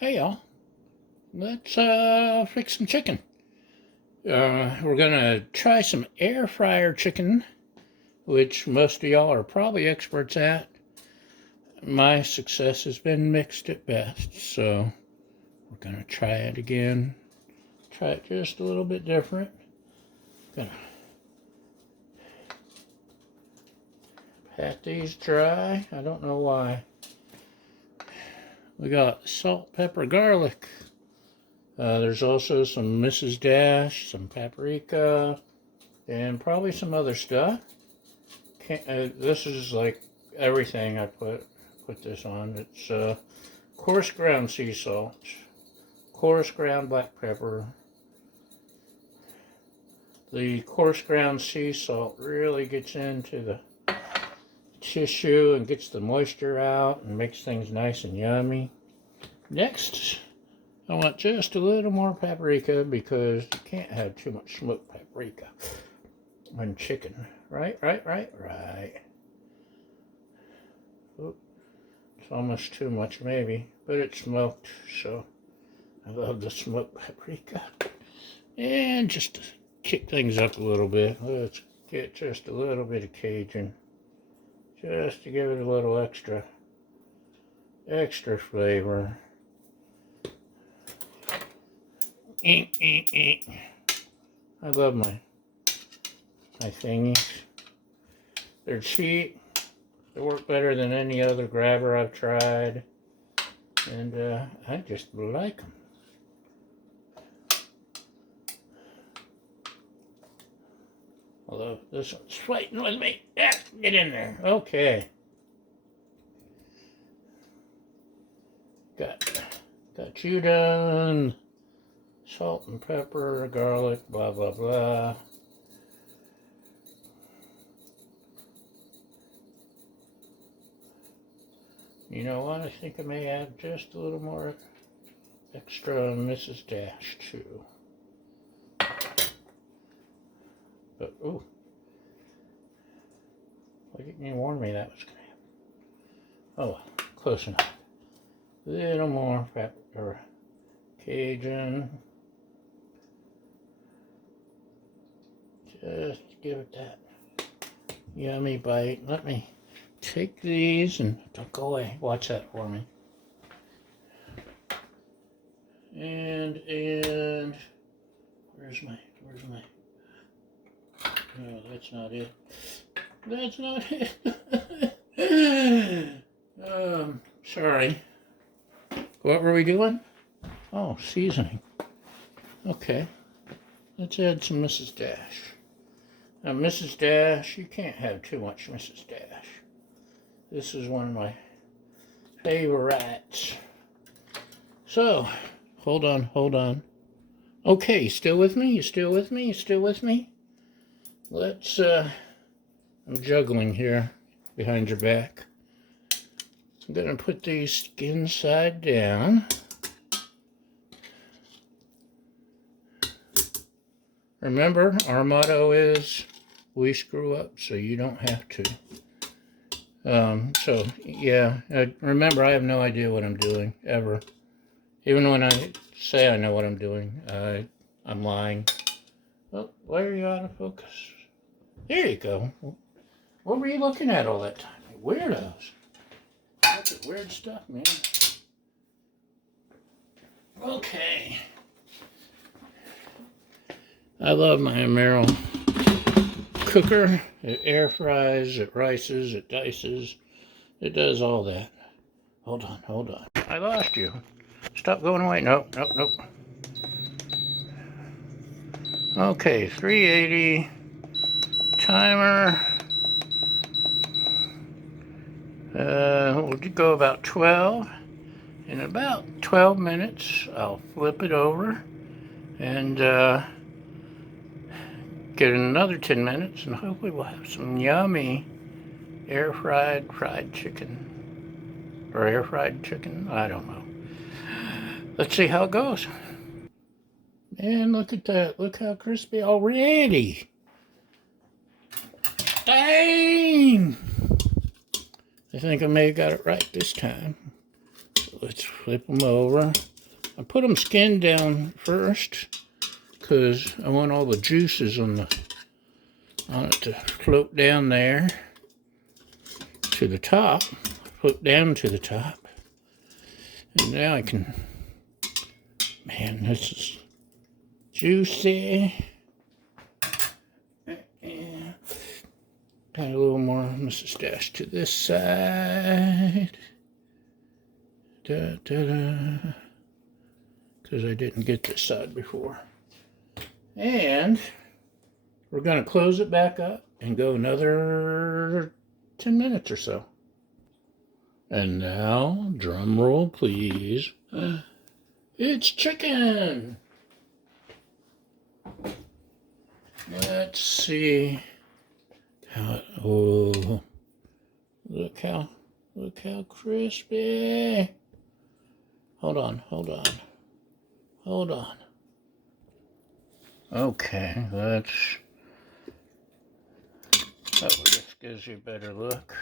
Hey y'all, let's fix some chicken. We're gonna try some air fryer chicken, which most of y'all are probably experts at. My success has been mixed at best, so we're gonna try it again. Try it just a little bit different. Gonna pat these dry. I don't know why. We got salt, pepper, garlic. There's also some Mrs. Dash, some paprika, and probably some other stuff. This is like everything I put this on. It's coarse ground sea salt, coarse ground black pepper. The coarse ground sea salt really gets into the tissue and gets the moisture out and makes things nice and yummy. Next, I want just a little more paprika because you can't have too much smoked paprika on chicken. Right. Oop, it's almost too much maybe, but it's smoked, so I love the smoked paprika. And just to kick things up a little bit, let's get just a little bit of Cajun, just to give it a little extra flavor. I love my thingies. They're cheap. They work better than any other grabber I've tried. And I just like them. Although this one's fighting with me. Yeah, get in there. Okay. Got you done. Salt and pepper, garlic, blah, blah, blah. You know what? I think I may add just a little more extra Mrs. Dash too. But, ooh. Why didn't you warn me that was going to happen? Oh, close enough. A little more pepper, Cajun. Just give it that yummy bite. Let me take these and don't go away. Watch that for me. And where's my no, that's not it. That's not it. Sorry. What were we doing? Oh, seasoning. Okay. Let's add some Mrs. Dash. Now, Mrs. Dash, you can't have too much Mrs. Dash. This is one of my favorites. So, hold on. Okay, still with me? You still with me? Let's, I'm juggling here behind your back. I'm gonna put these skin side down. Remember, our motto is, we screw up so you don't have to. So, yeah, remember, I have no idea what I'm doing, ever. Even when I say I know what I'm doing, I'm lying. Oh, why are you out of focus? There you go. What were you looking at all that time? Weirdos. Look at weird stuff, man. Okay. I love my Emeril cooker. It air fries, it rices, it dices. It does all that. Hold on. I lost you. Stop going away. Nope. Okay, 380. Timer. We'll go about 12. In about 12 minutes, I'll flip it over and get another 10 minutes, and hopefully we'll have some yummy fried chicken. Or air fried chicken? I don't know. Let's see how it goes. Man, look at that. Look how crispy already. Dang! I think I may have got it right this time. So let's flip them over. I put them skin down first because I want all the juices on it to float down there to the top, float down to the top. And now I can, man, this is juicy. Got a little more Mrs. Dash to this side. Because I didn't get this side before. And we're going to close it back up and go another 10 minutes or so. And now, drum roll please. It's chicken! Let's see. Oh, look how crispy. Hold on. Okay, that just gives you a better look.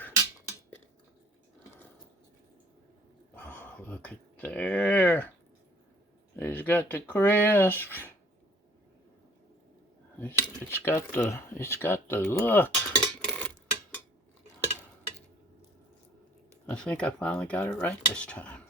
Oh, look at there. He's got the crisp. It's got the look. I think I finally got it right this time.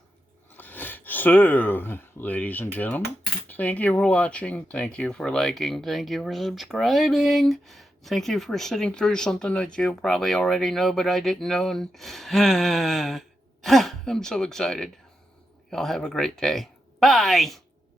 So, ladies and gentlemen, thank you for watching. Thank you for liking. Thank you for subscribing. Thank you for sitting through something that you probably already know, but I didn't know. And I'm so excited. Y'all have a great day. Bye.